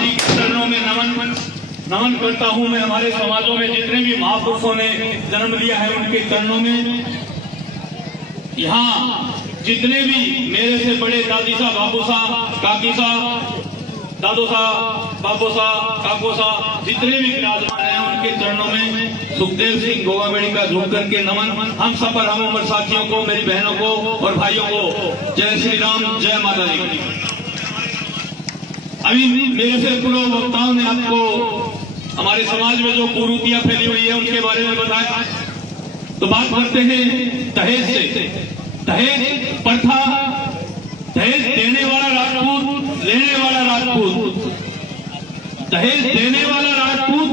जी के चरणों में नमन करता हूँ। मैं हमारे समाजों में जितने भी महापुरुषों ने जन्म लिया है उनके चरणों में, यहाँ जितने भी मेरे से बड़े दादी साहब, बाबू साहब, काकी साहब, दादो साहब, बाबू साहब, काको साहब जितने भी विराजमान हैं उनके चरणों में सुखदेव सिंह गोगाबेड़ी का झुक करके नमन। हम सब पर हम उम्र साथियों को, मेरी बहनों को और भाइयों को जय श्री राम, जय माता दी। अभी मेरे से पूर्व वक्ताओं ने आपको हमारे समाज में जो कुरीतियां फैली हुई है उनके बारे में बताया। तो बात करते हैं दहेज से। दहेज प्रथा, दहेज देने वाला राजपूत, लेने वाला राजपूत, दहेज देने वाला राजपूत,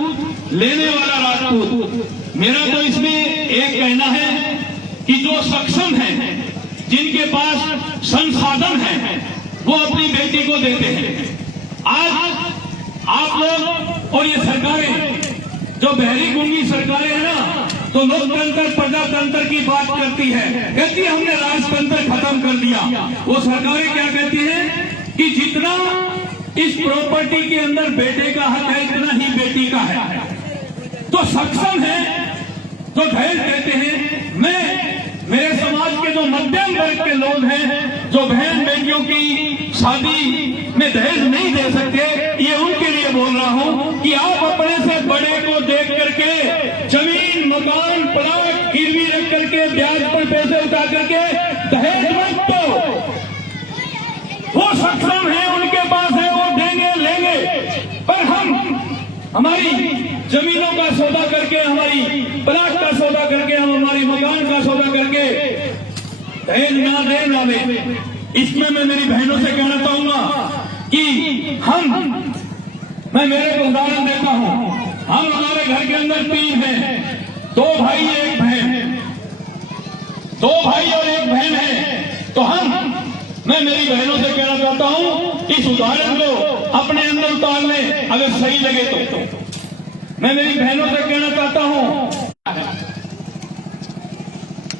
लेने वाला राजपूत। मेरा तो इसमें एक कहना है कि जो सक्षम है, जिनके पास संसाधन है, वो अपनी बेटी को देते हैं। आज आप लोग और ये सरकारें जो बहरी गुंगी सरकारें हैं ना, तो लोकतंत्र प्रजातंत्र की बात करती है, कहती है हमने राजतंत्र खत्म कर दिया। वो सरकारें क्या कहती हैं कि जितना इस प्रॉपर्टी के अंदर बेटे का हक है इतना ही बेटी का है। तो सक्षम है जो दहेज देते हैं। मेरे समाज के जो मध्यम वर्ग के लोग हैं, जो बहन बेटियों की शादी में दहेज नहीं दे सकते, ये उनके लिए बोल रहा हूं कि आप अपने से बड़े को देख करके जमीन, मकान, प्लॉट गिरवी रख करके ब्याज पर पैसे उठा करके दहेज मत दो। वो सक्षम है, उनके पास है, वो देंगे, लेंगे। पर हम हमारी जमीनों का सौदा करके, हमारी प्लॉट का सौदा करके, हम हमारी मकान का सौदा करके दहेज ना दे। इसमें मैं मेरी बहनों से कहना चाहूंगा कि मैं मेरे को उदाहरण देता हूं। हम हमारे घर के अंदर 3 हैं, 2 भाई 1 बहन, 2 भाई और 1 बहन है। तो मैं मेरी बहनों से कहना चाहता हूं इस उदाहरण को अपने अंदर उतार लें, अगर सही लगे तो। मैं मेरी बहनों से कहना चाहता हूं,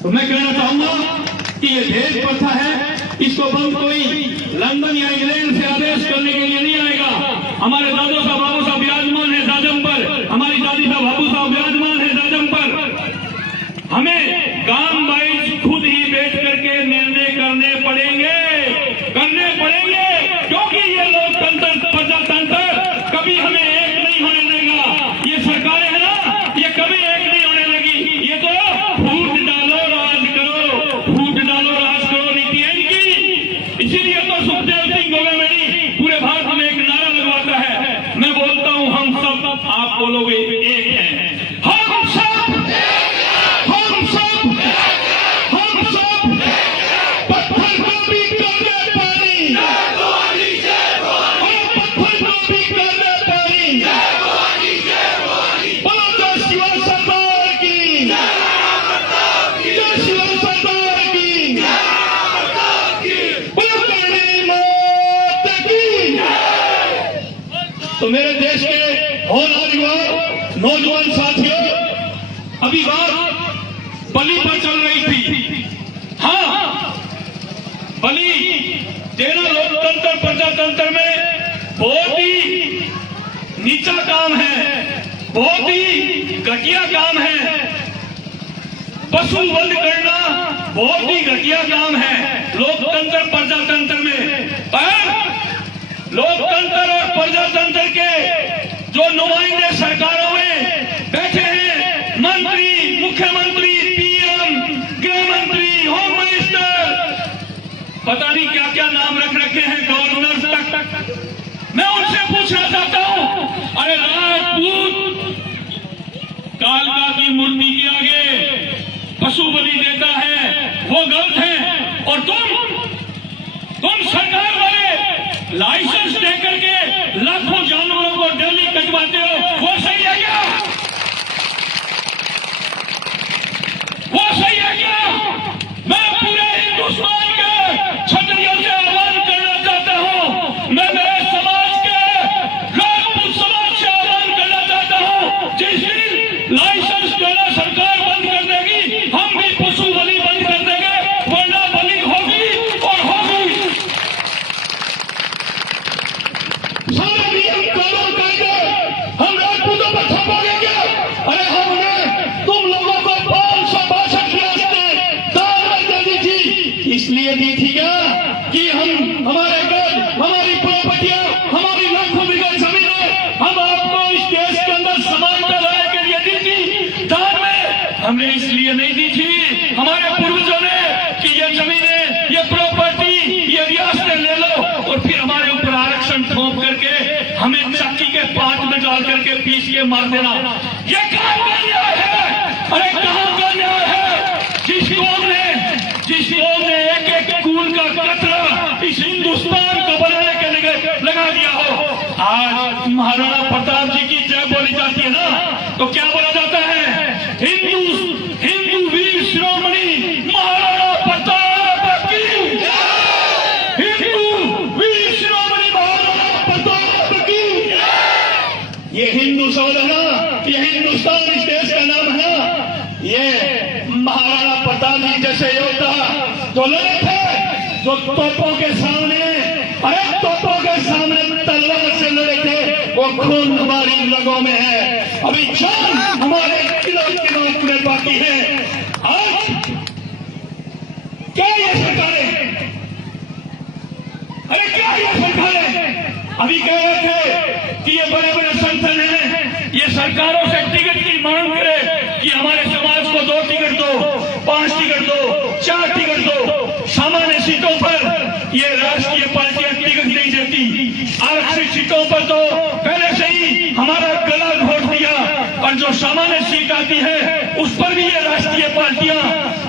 तो मैं कहना चाहूंगा कि ये दहेज प्रथा है, इसको बंद कोई लंदन या इंग्लैंड से आदेश करने के लिए नहीं आएगा। हमारे दादो साहब, बाबू साहब विराजमान है दाजम पर, हमारी दादी साहब, बाबू साहब विराजमान है दाजम पर। हमें काम वाइज खुद ही बैठ करके निर्णय करने पड़ेंगे, क्योंकि ये लोकतंत्र प्रजातंत्र कभी हमें एक नहीं होने देगा। ये सरकारें है ना, ये कभी एक नहीं होने लगी। ये तो फूट डालो राज करो, फूट डालो राज करो नीति है इनकी। इसीलिए तो सुखदेव सिंह गोगाबेड़ी पूरे भारत में एक नारा लगवाता है। मैं बोलता हूं हम सब, आप बोलोगे एक है। हम सब पत्थर को भी कर दे पानी, पत्थर को भी कर दे पानी। बोलो जय शिवा सरदार की, जय शिवा सरदार की, बोलो काली माता की। तो मेरे देश के होनहार युवा, नौजवान साथियों, अभी बात बलि पर चल रही थी। हाँ, बलि देना लोकतंत्र प्रजातंत्र में बहुत ही नीचा काम है, बहुत ही घटिया काम है। पशु वध करना बहुत ही घटिया काम है लोकतंत्र प्रजातंत्र में। पर लोकतंत्र और प्रजातंत्र के जो नुमाइंदे सरकारों में बैठे हैं, मंत्री, मुख्यमंत्री, पीएम, गृह मंत्री, होम मिनिस्टर, पता नहीं क्या क्या नाम रख रखे हैं, गवर्नर तक। मैं उनसे पूछना चाहता हूं, अरे राजपूत कालका की मूर्ति के आगे पशु बलि देता है, वो गलत है। और तुम सरकार वाले लाइसेंस देकर के लाखों जानवरों को डेली कटवाते हो, वो सही है क्या? वो सही है क्या? मैं पूरे हिंदुस्तान के क्षत्रियों से आह्वान करना चाहता हूं, मैं मेरे समाज के राजपूत समाज से आह्वान करना चाहता हूं, जिस दिन लाइसेंस देना सरकार बंद कर देगी, हम भी पशु बलि बंद कर देंगे, वरना बलि होगी और होगी। सारे नियम हमें चक्की के पात में डाल करके पीस के मार देना, ये कहाँ का न्याय है? अरे कहाँ का न्याय है? जिस कौम ने एक एक कूल का कतरा इस हिंदुस्तान को बनाने के लिए लगा दिया हो, आज महाराणा प्रताप जी की जय बोली जाती है ना, तो क्या बोला जाता है? हिंदू वीर शिरोमणि महाराणा प्रताप की, हिंदू वीर शिरोमणि महाराणा प्रताप की। ये हिंदू शब्द है ना, ये हिंदुस्तान इस देश का नाम है ना, ये महाराणा प्रताप जी जैसे योद्धा जो लड़े थे, जो तोपों के सामने, अरे तोपों के सामने तलवार से लड़े थे, वो खून हमारी रगों में है, अभी जान हमारे किलों में बाकी है। आज क्या ये सरकारें, अरे क्या ये सरकारें अभी कह रहे थे कि ये बड़े बड़े संगठन हैं, ये सरकारों से टिकट की मांग करे कि हमारे समाज को 2 टिकट दो, 5 टिकट दो, 4 टिकट दो। सामान्य सीटों पर ये राष्ट्रीय पार्टियां टिकट नहीं देती, आरक्षित सीटों पर तो पहले से ही हमारा गला घोट दिया, और जो सामान्य सीट आती है उस पर भी ये राष्ट्रीय पार्टियां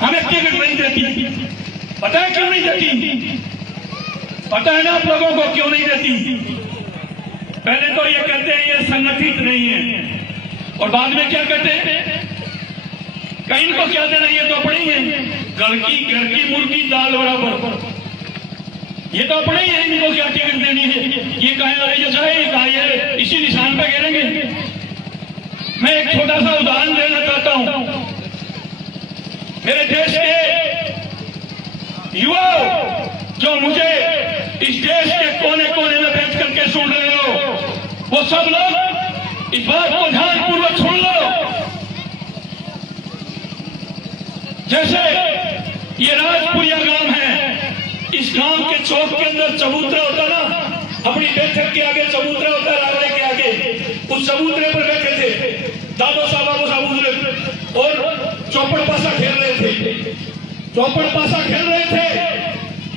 हमें टिकट नहीं देती। पता है क्यों नहीं देती? पता है ना आप लोगों को क्यों नहीं देती? पहले तो ये कहते हैं ये संगठित नहीं है, और बाद में क्या कहते हैं? कहीं को क्या देना, ये तो अपने ही है, घर की मुर्गी दाल बराबर, ये तो अपने ही है, इनको क्या टिकट देनी है? ये कहे जैसा है, ये कहा इसी निशान पे गिरेंगे। मैं एक छोटा सा उदाहरण देना चाहता हूं। मेरे देश के युवा जो मुझे इस देश के कोने कोने में बैठ करके सुन रहे हो, वो सब लोग इस बात को ध्यानपूर्वक सुन लो। जैसे ये राजपुरिया गांव है, इस गांव के चौक के अंदर चबूतरा होता ना, अपनी बैठक के आगे चबूतरा होता, रावड़े के आगे, उस चबूतरे पर बैठे थे दादो साहब बाबू साहब और चौपड़ पासा खेल रहे थे, चौपड़ पासा खेल रहे थे,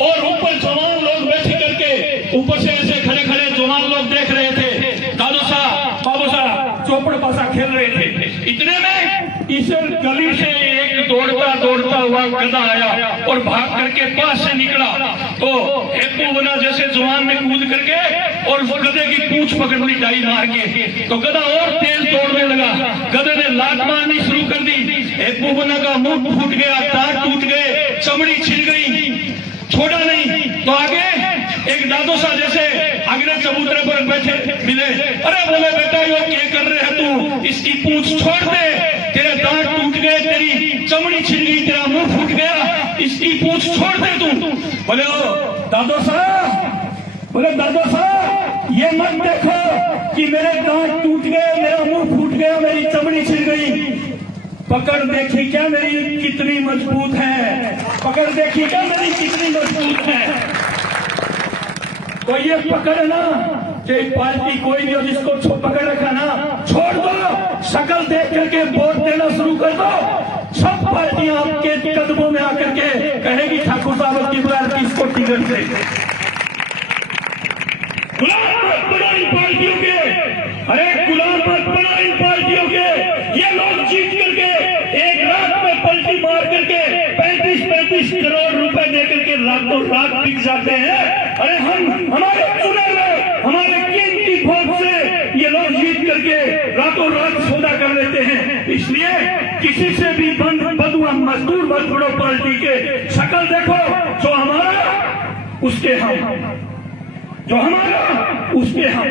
और ऊपर जवान लोग बैठे करके ऊपर से ऐसे खड़े खड़े जवान लोग देख रहे थे, दादो साहब बाबू साहब चौपड़ पासा खेल रहे थे। इतने में इस गली से एक दौड़ता हुआ गधा आया और भाग करके पास से निकला, तो हेपू बना जैसे जवान में कूद करके और उस गधे की पूंछ पकड़ ली डाई मार के, तो गधा और तेज दौड़ने लगा, गधे ने लात मारनी शुरू कर दी, हेपू बना का मुंह फूट गया, दांत टूट गए, चमड़ी छिल गई, छोड़ा नहीं। तो आगे एक दादो सा जैसे अगले चबूतरे पर बैठे मिले, अरे बोले बेटा यो क्या कर रहे है तू, इसकी पूंछ छोड़ दे, तेरे दांत टूट गए, तेरी चमड़ी छिल गई, तेरा मुंह फूट गया, इसकी पूंछ छोड़ दे तू। बोले ओ दादो साहब, बोले दादो साहब ये मत देखो कि मेरे दांत टूट गए, मेरा मुंह फूट गया, मेरी चमड़ी छिल गई, पकड़ देखी क्या मेरी कितनी मजबूत है, पकड़ देखी क्या मेरी कितनी मजबूत है। तो ये पकड़ना चाहे पार्टी कोई भी हो, जिसको पकड़ रखा ना, छोड़ दो, शक्ल देख करके वोट देना शुरू कर दो, सब पार्टियां आपके कदमों में आकर के कहेगी ठाकुर साहब की बुलार किसको टिकट दे। गुलाम मत बनो इन पार्टियों के, अरे गुलाम मत बनो इन पार्टियों के। ये लोग जीत करके एक रात में पलटी मार करके 35-35 करोड़ रुपए दे करके रातों रात बिक जाते हैं। अरे हमारे चुने हुए, हमारे कीमती वोट से ये लोग जीत करके रातों रात सौदा कर लेते हैं। इसलिए किसी से भी बदुआ मजदूर मत बनो पार्टी के, शक्ल देखो, जो हमारा उसके हम, जो हमारा उसके हम,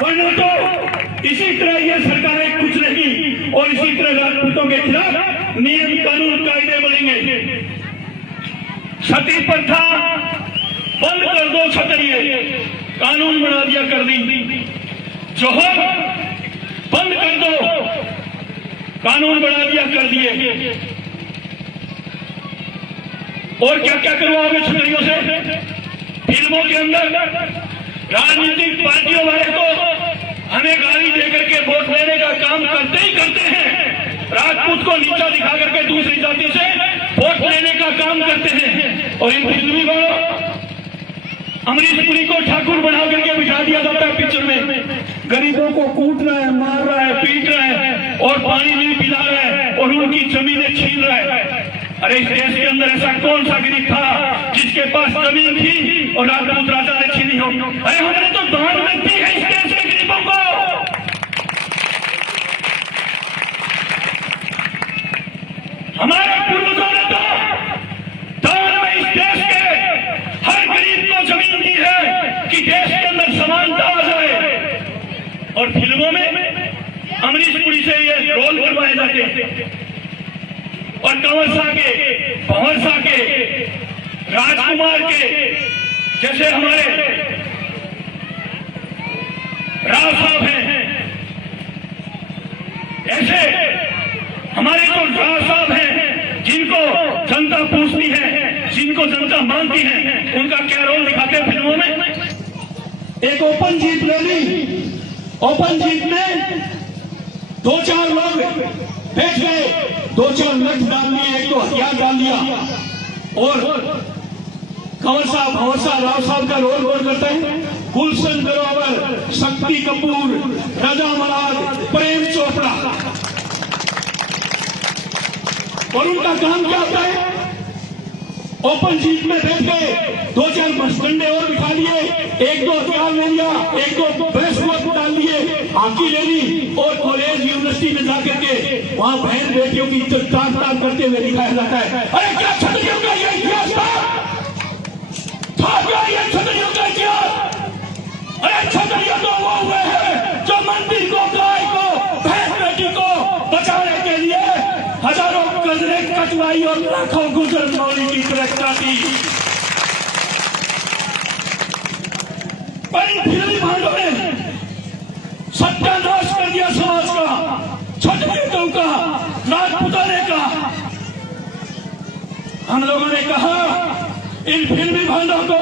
वरना तो इसी तरह ये सरकारें कुछ नहीं, और इसी तरह राजपूतों के खिलाफ नियम कानून कायदे बनेंगे। सती प्रथा बंद कर दो, क्षत्रिय कानून बना दिया कर दी, जोहर बंद कर दो, कानून बना दिया कर दिए, और क्या क्या करवाओगे छुट्टियों से। फिल्मों के अंदर राजनीतिक पार्टियों वाले तो हमें गाली देकर के वोट लेने का काम करते ही करते हैं, राजपूत को नीचा दिखा करके दूसरी जाति से वोट लेने का काम करते हैं। और इन फिल्मी वालों अमरीश पुरी को ठाकुर बना करके बिठा दिया जाता है पिक्चर में, गरीबों को कूट रहा है, मार रहा है, पीट रहा है और पानी नहीं पिला रहा है और उनकी जमीनें छीन रहा है। अरे इस देश के अंदर ऐसा कौन सा गरीब था जिसके पास जमीन थी और राजपूत राजा ने छीनी हो? अरे हमने तो दान में दी है इस देश के गरीबों को। हमारे पूर्वजों ने तो दान में इस देश के हर गरीब को जमीन दी है कि देश के अंदर समानता आ जाए। और फिल्मों में अमरीश पुरी से ये रोल करवाए जाते हैं और भंवर के राजकुमार के जैसे हमारे राव साहब हैं, ऐसे हमारे जो राव साहब हैं जिनको जनता पूछती है, जिनको जनता मानती है, उनका क्या रोल दिखाते हैं फिल्मों में? एक ओपन जीप ले ली, ओपन जीप में 2-4 लोग बैठ गए, 2-4 लठ डाल दिए, 1-2 हथियार डाल दिया और कंवर साहब भंवर साहब राव साहब का रोल करता है गुलशन ग्रोवर, शक्ति कपूर, राजा महाराज, प्रेम चोपड़ा। और उनका काम क्या होता है? ओपन जीप में बैठ गए, 2-4 मस्टंडे और बिठा लिए, 1-2 हथियार ले लिया, 1-2 ब्रेस्ट डाल दिए, आंकी ले ली और कॉलेज यूनिवर्सिटी में जाकर के वहां बहन बेटियों की इज्जत ताक करते हुए दिखाया जाता है। अरे क्या क्षत्रियों का ये इतिहास था क्या ये क्षत्रियों का इतिहास? अरे क्षत्रिय तो वो हुए हैं जो मंदिर को, गाय को, बहन बेटी को बचाने के लिए हजारों गजरे कटवाई और लाखों गुजर मौली की सुरक्षा दी। पर इन फिल्मी भांडों ने सत्यानाश कर दिया समाज का, क्षत्रियों का, राजपुताने का। हम लोगों ने कहा इन फिल्मी भांडों को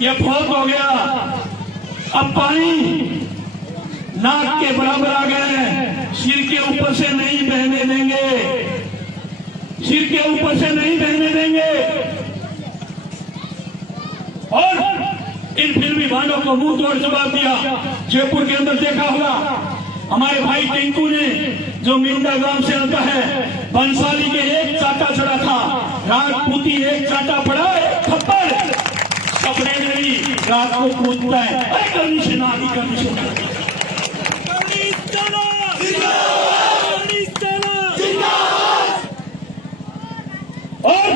ये बहुत हो गया, अब पानी नाक के बराबर आ गए हैं, सिर के ऊपर से नहीं बहने देंगे, सिर के ऊपर से नहीं बहने देंगे। और इन फिल्मी भांडों को मुंह तोड़ जवाब दिया। जयपुर के अंदर देखा होगा हमारे भाई टिंकू ने, जो मिंदा गांव से आता है, बंसाली के एक चाटा चढ़ा था, राजपूती एक चाटा पड़ा, एक थप्पड़, कपड़े नहीं, रात को कूदता है। अरे करनी से ना आदि करनी से और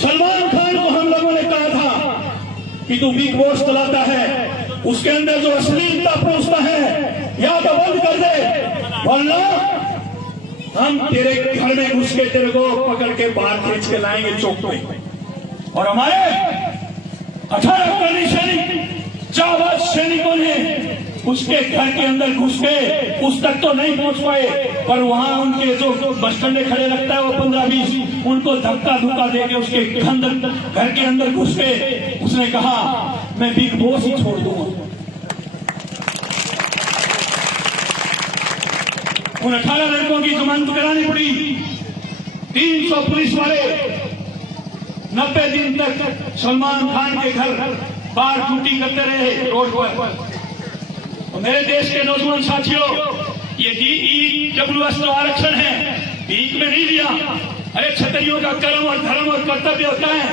सलमान खान को हम लोगों ने कहा था कि तू बिग बॉस चलाता है, उसके अंदर जो अश्लीलता पहुंचता है या तो बंद कर दे, वरना हम तेरे घर में घुस के तेरे को पकड़ के बाहर खींच के लाएंगे चौक पे। और हमारे 18 कर्णी सैनिक जाबाज सैनिकों ने उसके घर के अंदर घुस गए, उस तक तो नहीं पहुंच पाए, पर वहां उनके जो बस स्टैंड खड़े रखता है वो 15-20, उनको धक्का धुक्का देके उसके घर के अंदर घुस गए। उसने कहा मैं बिग बॉस ही छोड़ दूंगा। उन 18 लड़कों की जमानत करानी पड़ी। 300 पुलिस वाले 90 दिन तक सलमान खान के घर बाहर ड्यूटी करते रहे रोड पर। मेरे देश के नौजवान साथियों, ये EWS तो आरक्षण है, भीख में नहीं दिया। अरे क्षत्रियों का कर्म और धर्म और कर्तव्य होता है,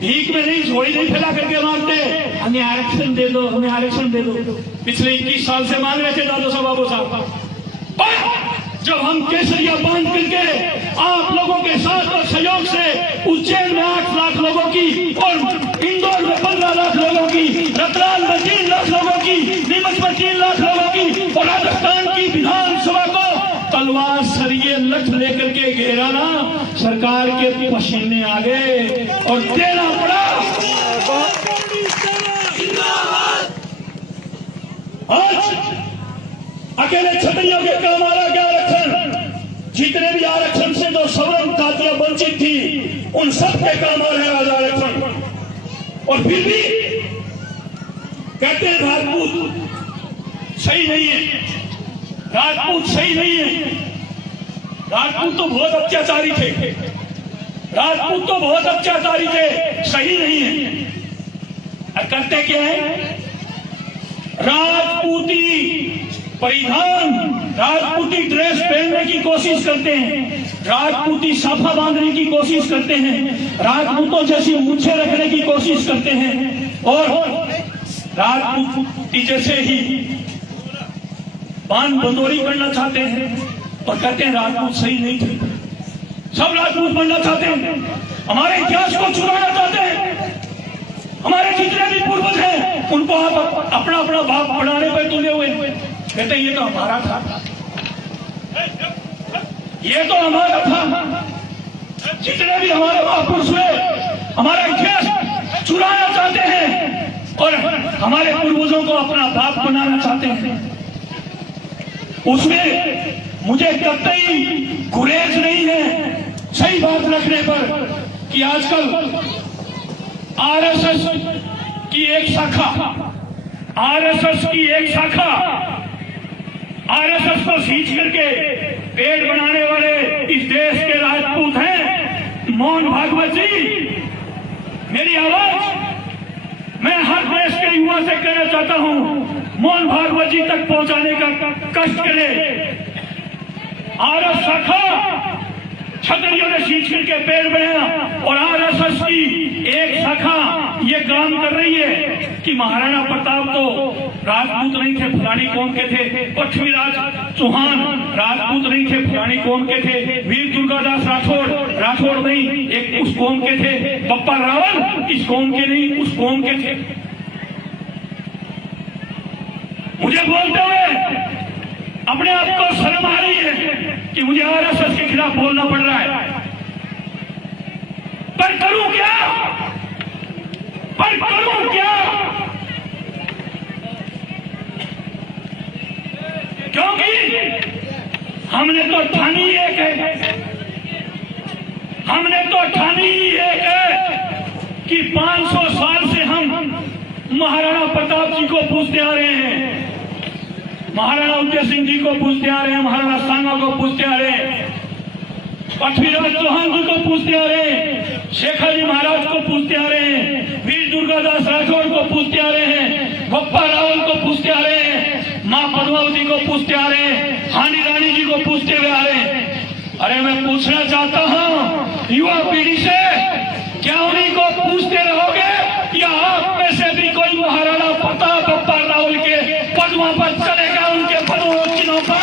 भीख में नहीं, झोली नहीं फैला करके मांगते हमें आरक्षण दे दो, हमें आरक्षण दे दो। पिछले 21 साल से मांग रहे थे दादो साहब बाबू साहब। जब हम केसरिया बांध करके आप लोगों के साथ और सहयोग से उज्जैन में 8 लाख लोगों की और इंदौर में 15 लाख लोगों की, रतलाम में 3 लाख लोगों की, नीमच में 3 लाख लोगों की और राजस्थान की विधानसभा को तलवार सरिये लठ लेकर के घेरा ना, सरकार के पसीने आ गए और देना पड़ा। आज अकेले क्षत्रियों के काम आ रहा क्या आरक्षण? जितने भी आरक्षण से जो सवर्ण जातियां वंचित थी उन सब के काम आ रहे आज आरक्षण। और फिर भी कहते हैं राजपूत सही नहीं है, राजपूत सही नहीं है। राजपूत तो बहुत अत्याचारी थे, राजपूत तो बहुत अत्याचारी थे। सही नहीं है। करते क्या है? राजपूती परिधान, राजपूती ड्रेस पहनने की कोशिश करते हैं, राजपूती साफा बांधने की कोशिश करते हैं, राजपूतों जैसी मूंछें रखने की कोशिश करते हैं और राजपूती जैसे ही बान बंदोरी करना चाहते हैं और कहते हैं राजपूत सही नहीं थे। सब राजपूत बनना चाहते हैं, हमारे इतिहास को चुराना चाहते हैं। हमारे जितने भी पूर्वज हैं उनको आप अपना अपना बाप बनाने पर तुले हुए, कहते हैं ये तो हमारा था, ये तो हमारा था। जितने भी हमारे महापुरुष हुए हमारा इतिहास चुराना चाहते हैं और हमारे पूर्वजों को अपना बाप बनाना चाहते हैं। उसमें मुझे कतई गुरेज नहीं है सही बात रखने पर कि आजकल आरएसएस की एक शाखा, आरएसएस की एक शाखा आरएसएस को खींच करके पेड़ बनाने वाले इस देश के राजपूत हैं मोहन भागवत जी। मेरी आवाज मैं हर देश के युवा से कहना चाहता हूं, मोहन भागवत जी तक पहुंचाने का कष्ट करें। आरएस शाखा क्षत्रियों ने खींच करके पेड़ बनाया और आरएसएस की एक शाखा ये काम कर रही है कि महाराणा प्रताप तो राजपूत नहीं थे, फलानी कौम के थे, पृथ्वीराज चौहान राजपूत नहीं थे, फलानी कौम के थे, वीर दुर्गादास राठौड़ नहीं एक उस कौम के थे, बप्पा रावल इस कौम के नहीं उस कौम के थे। मुझे बोलते हुए अपने आप को शर्म आ रही है कि मुझे आरएसएस के खिलाफ बोलना पड़ रहा है, पर करूं क्या? पर करूं क्या? क्योंकि हमने तो ठानी एक है, हमने तो ठानी एक है कि 500 साल से हम महाराणा प्रताप जी को पूछते आ रहे हैं, महाराणा उदय सिंह जी को पूछते आ रहे हैं, महाराणा सांगा को पूछते आ रहे हैं, पृथ्वीराज चौहान जी को पूछते आ रहे हैं, शेखर जी महाराज को पूछते आ रहे हैं, वीर दुर्गादास राठौड़ को पूछते आ रहे हैं, बप्पा रावल को पूछते आ रहे हैं, मां पद्मावती को पूछते आ रहे हैं, हानी रानी जी को पूछते हुए आ रहे हैं। अरे मैं पूछना चाहता हूं युवा पीढ़ी से, क्या उन्हीं को पूछते रहोगे या आप में से भी कोई महाराणा प्रताप बप्पा रावल के पदमा पर चलेगा, उनके पदों पर?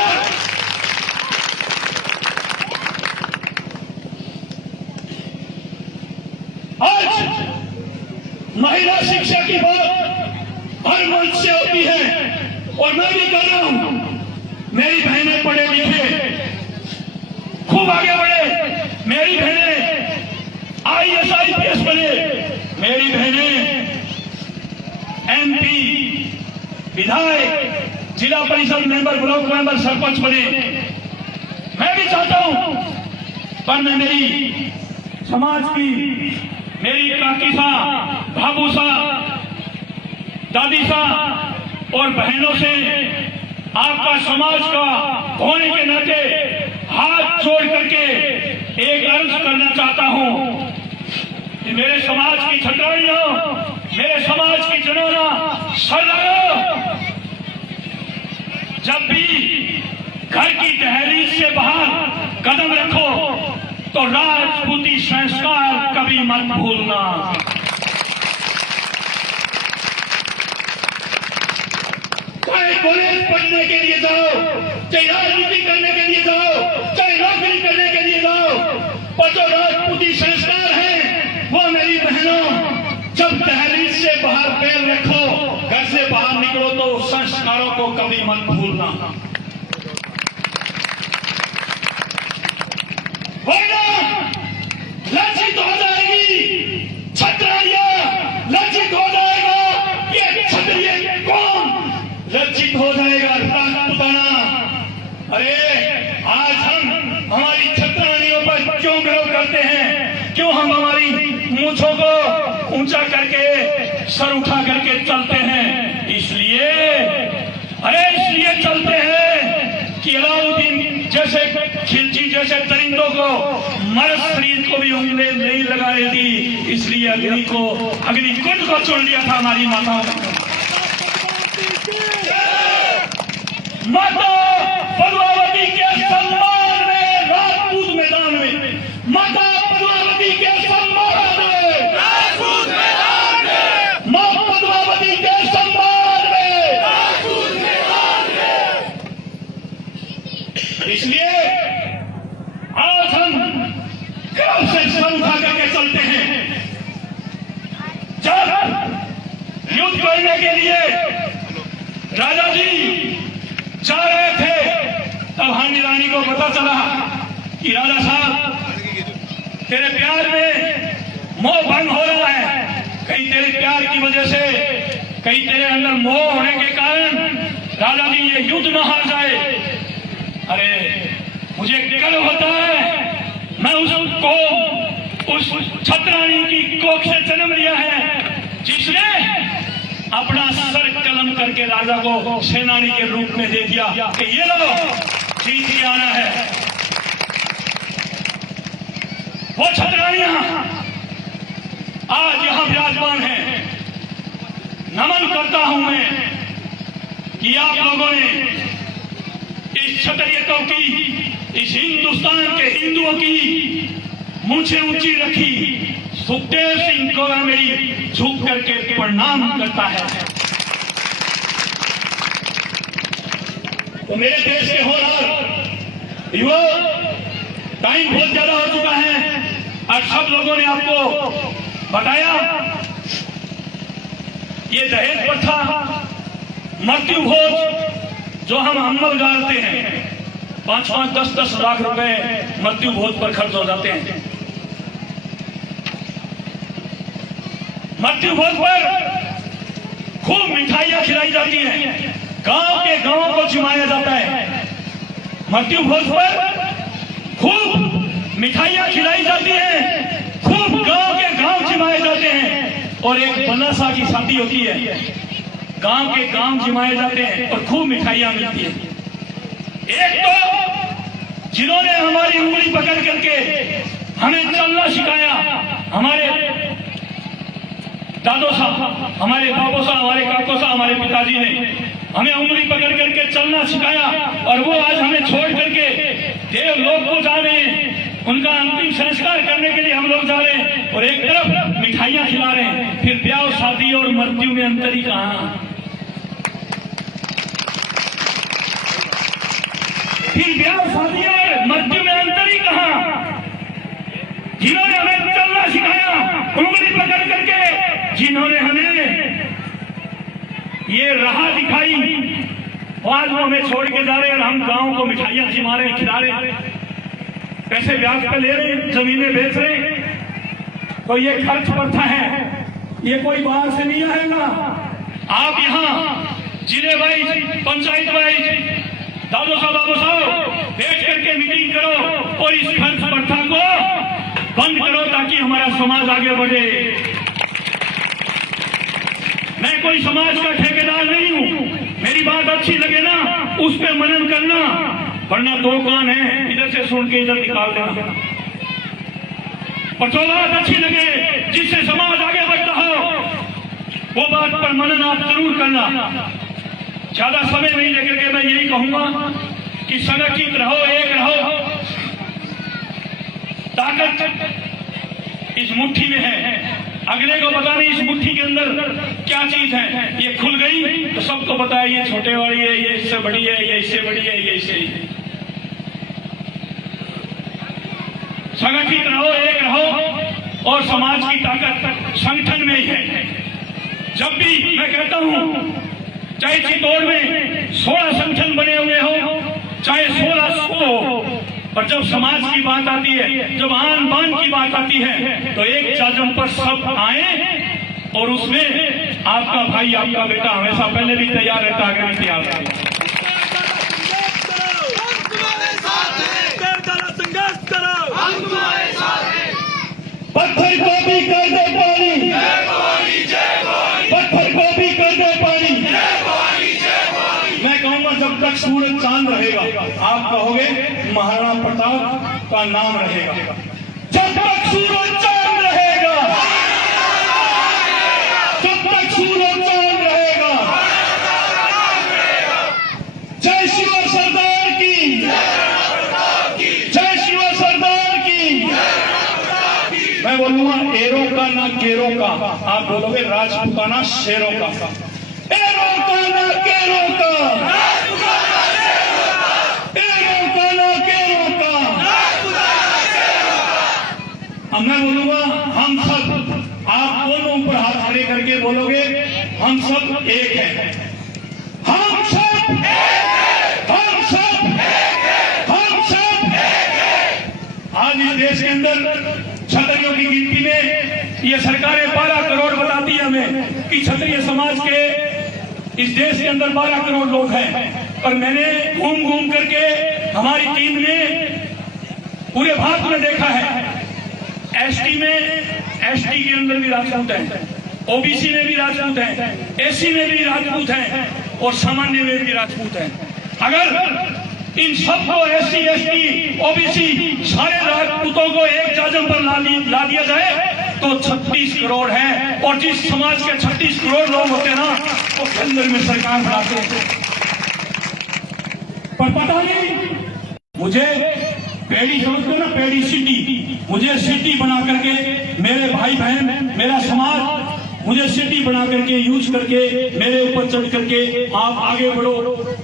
आज महिला शिक्षा की बात हर मंच से होती है और मैं भी कर रहा हूं। मेरी बहनें पढ़े लिखे खूब आगे बढ़े, मेरी बहनें IAS IPS बने, मेरी बहनें MP विधायक जिला परिषद मेंबर ब्लॉक मेंबर सरपंच बने। मैं भी चाहता हूं, पर मैं मेरी समाज की मेरी काकी सा, भाभू सा, दादी सा और बहनों से आपका समाज का होने के नाते हाथ जोड़ करके एक अर्ज करना चाहता हूं कि मेरे समाज की छतराइयों, मेरे समाज की जनाना सर लगाओ। जब भी घर की दहलीज से बाहर कदम रखो तो राजपूती संस्कार कभी मत भूलना। चाहे कॉलेज पढ़ने के लिए जाओ, चाहे राजनीति करने के लिए जाओ, चाहे नौकरी करने के लिए जाओ, पर जो राजपूती संस्कार है वो मेरी बहनों, जब दहलीज से बाहर पैर रखो, घर से बाहर निकलो तो संस्कारों को कभी मत भूलना। लज्जित हो जाएगी छतरिया, लज्जित हो जाएगा ये क्षत्रिय कौन, लज्जित हो जाएगा राजपूताना। अरे आज हम हमारी छतरानियों पर क्यों गर्व करते हैं? क्यों हम हमारी मूंछों को ऊंचा करके सर उठा करके चलते हैं? इसलिए चलते हैं कि अलाउद्दीन जैसे खिलजी जैसे दरिंदों को मर्द शरीर को भी उंगली नहीं लगाई थी, इसलिए अग्नि कुंड को चुन लिया था हमारी माताओं ने। माता पद्मावती के सम्मान में राजपूत मैदान में, माता पद्मावती के सम्मान में राजपूत मैदान में, मां पद्मावती के सम्मान में राजपूत मैदान में। इसलिए आज हम गर्व से सर उठा करके चलते हैं। जब युद्ध करने के लिए राजा जी जा रहे थे, तब हानि रानी को पता चला कि राजा साहब तेरे प्यार में मोह भंग हो रहा है। कहीं तेरे प्यार की वजह से, कहीं तेरे अंदर मोह होने के कारण राजा जी ये युद्ध न हार जाए। अरे मुझे गर्व होता है, मैं उस छत्राणी की कोख से जन्म लिया है जिसने अपना सर कलम करके राजा को सेनानी के रूप में दे दिया कि ये लो जीत के आना है। वो छत्राणियां आज यहां विराजमान है। नमन करता हूं मैं कि आप लोगों ने इस क्षत्रियतों की, इस हिंदुस्तान के हिंदुओं की मूंछें ऊंची रखी। सुखदेव सिंह को मेरी झुक करके प्रणाम करता है। तो मेरे देश के होनहार युवा, टाइम बहुत ज्यादा हो चुका है। आज सब लोगों ने आपको बताया ये दहेज प्रथा, मृत्यु भोज जो हम अमल गालते हैं, 5-5, 10-10 लाख रुपए मृत्यु भोज पर खर्च हो जाते हैं। मृत्यु भोज पर खूब मिठाइयां खिलाई जाती हैं, गांव के गांव को जिमाया जाता है। मृत्यु भोज पर खूब मिठाइयां खिलाई जाती हैं, खूब गांव के गांव जिमाए जाते हैं। और एक बनसा की शादी होती है, गांव के गांव जिमाए जाते हैं और खूब मिठाइयां मिलती है। एक तो जिन्होंने हमारी उंगली पकड़ करके हमें चलना सिखाया, हमारे दादो साहब, हमारे बाबू साहब, हमारे काको साहब, हमारे पिताजी ने हमें उंगली पकड़ करके चलना सिखाया, और वो आज हमें छोड़ करके देवलोक को जा रहे हैं। उनका अंतिम संस्कार करने के लिए हम लोग जा रहे हैं और एक तरफ मिठाइयां खिला रहे हैं। फिर ब्याह, शादी और मृत्यु में अंतर ही कहां? फिर ब्याह, शादी और मृत्यु में अंतर ही कहां? जिन्होंने हमें चलना सिखाया उंगली पकड़ करके, जिन्होंने हमें ये राह दिखाई, आज वो हमें छोड़ के जा रहे हैं और हम गांव को मिठाइयां खिला रहे हैं, खिला रहे हैं, पैसे ब्याज पे ले रहे हैं, जमीनें बेच रहे हैं। तो ये खर्च प्रथा है, ये कोई बाहर से नहीं आएगा। आप यहाँ जिले वाइज, पंचायत वाइज, दादो साहब, बाबू साहब बैठ करके मीटिंग करो और इस खर्च प्रथा को बंद करो ताकि हमारा समाज आगे बढ़े। मैं कोई समाज का ठेकेदार नहीं हूं, मेरी बात अच्छी लगे ना उस पर मनन करना, वरना 2 कान है, इधर से सुन के इधर निकाल देना। और जो बात अच्छी लगे, जिससे समाज आगे बढ़ता हो, वो बात पर मनन आप जरूर करना। ज्यादा समय नहीं लेकर के मैं यही कहूंगा कि संगठित रहो, एक रहो। ताकत इस मुट्ठी में है, अगले को पता नहीं इस मुट्ठी के अंदर क्या चीज है। ये खुल गई तो सबको पता है ये छोटे वाली है, ये इससे बड़ी है, ये इससे बड़ी है, ये इससे। संगठित रहो, एक रहो, और समाज की ताकत संगठन में ही है। जब भी मैं कहता हूं, चाहे चित्तौड़ में 16 संगठन बने हुए हो, चाहे 1600 हो, पर जब समाज की बात आती है, जब आन बान की बात आती है, तो एक जाजम पर सब आए और उसमें आपका भाई, आपका बेटा हमेशा पहले भी तैयार रहता, आगे भी तैयार रहता। पत्थर को भी कर दे पानी, पत्थर को भी कर दे पानी। मैं कहूंगा जब तक सूरज चांद रहेगा, आप कहोगे महाराणा प्रताप का नाम रहेगा। केरों का, आप बोलोगे राजपूताना शेरों का। एरों का ना केरों का, एरों का ना केरों का। अब मैं बोलूंगा हम सब, आप दोनों ऊपर हाथ खड़े करके बोलोगे हम सब एक हैं, हम सब हम सब हम सब। आज इस देश के अंदर क्षत्रियों की गिनती में ये सरकारें 12 करोड़ बताती है हमें कि क्षत्रिय समाज के इस देश के अंदर 12 करोड़ लोग हैं, पर मैंने घूम घूम करके हमारी टीम ने पूरे भारत में देखा है, एसटी के अंदर भी राजपूत हैं, ओबीसी में भी राजपूत हैं, एससी में भी राजपूत हैं और सामान्य में भी राजपूत हैं। अगर इन सबको एससी एसटी ओबीसी सारे राजपूतों को एक जाजम पर ला दिया जाए तो 36 करोड़ है, और जिस समाज के 36 करोड़ लोग होते हैं ना वो केंद्र में सरकार बनाते हैं। पर पता नहीं मुझे पेड़ी समझते ना, पेड़ी सिटी, मुझे सिटी बना करके मेरे भाई बहन मेरा समाज मुझे सिटी बना करके यूज करके मेरे ऊपर चढ़ करके आप आगे बढ़ो।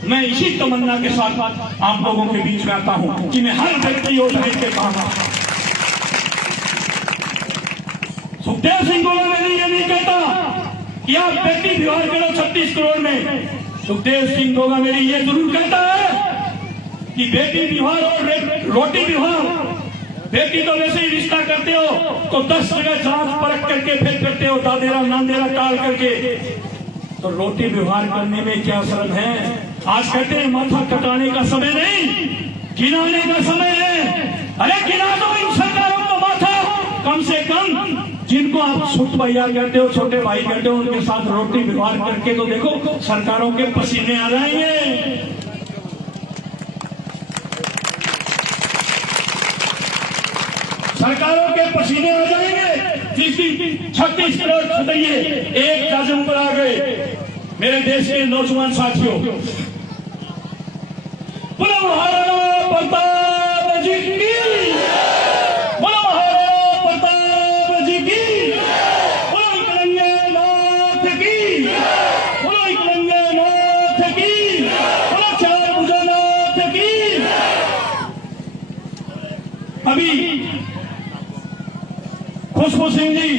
मैं इसी तमन्ना के साथ आप लोगों के बीच में आता हूं कि मैं हर व्यक्ति और दहेज के काम। सुखदेव सिंह गोगावली ये नहीं कहता कि आप बेटी विवाह करो 36 करोड़ में। सुखदेव सिंह गोगावली ये जरूर कहता है कि बेटी विवाह और रोटी विवाह, बेटी तो वैसे ही रिश्ता करते हो तो 10 जगह जांच परख करके फिर करते हो, दादेरा नांदेरा टाल करके, तो रोटी व्यवहार करने में क्या शर्म है। आज कहते हैं माथा कटाने का समय नहीं, गिनाने का समय है। अरे गिना दो इन सरकारों को माथा, कम से कम जिनको आप छोट भैया कहते हो, छोटे भाई कहते हो, उनके साथ रोटी व्यवहार करके तो देखो, सरकारों के पसीने आ जाएंगे। सरकारों के पसीने आ जाएंगे। 36 करोड़ क्षत्रिय एक जाजम पर आ गए। मेरे देश के नौजवान साथियों, बोलो महाराणा प्रताप जी की, बोलो महाराणा प्रताप जी की, बोलो एकलव्य नाथ की, बोलो एकलव्य नाथ की, बोलो चार भुजा नाथ की। अभी खुशबू सिंह जी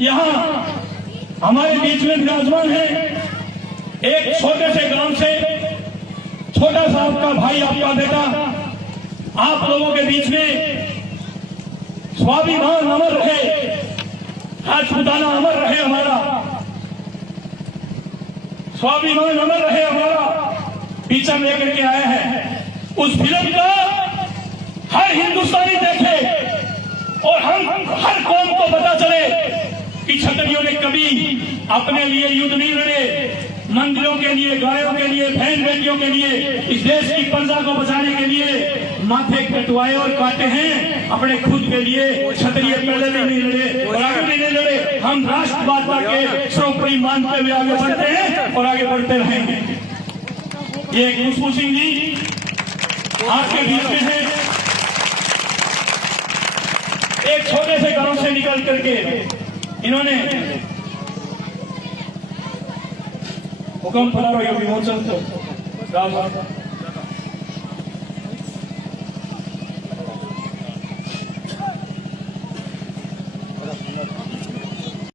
यहाँ हमारे बीच में विराजमान है। एक छोटे से गांव से छोटा सा आपका भाई, आपका बेटा, आप लोगों के बीच में स्वाभिमान अमर रहे, राजपूताना अमर रहे, हमारा स्वाभिमान अमर रहे, हमारा पीछा लेकर के आया है। उस फिल्म का हर हिंदुस्तानी देखे और हम हर कौम को पता चले कि क्षत्रियों ने कभी अपने लिए युद्ध नहीं लड़े, मंदिरों के लिए, गायों के लिए, बहन बेटियों के लिए, इस देश की प्रजा को बचाने के लिए माथे कटवाए और काटे हैं। अपने खुद के लिए क्षत्रिय पहले भी नहीं लड़े और आगे भी नहीं लड़े। हम राष्ट्रवाद के सर्वोपरि मानते हुए आगे बढ़ते हैं और आगे बढ़ते रहेंगे। ये खुशबू सिंह जी आपके बीच में है। एक छोटे से गांव से निकल करके इन्होंने हुक्म फरारो विमोचन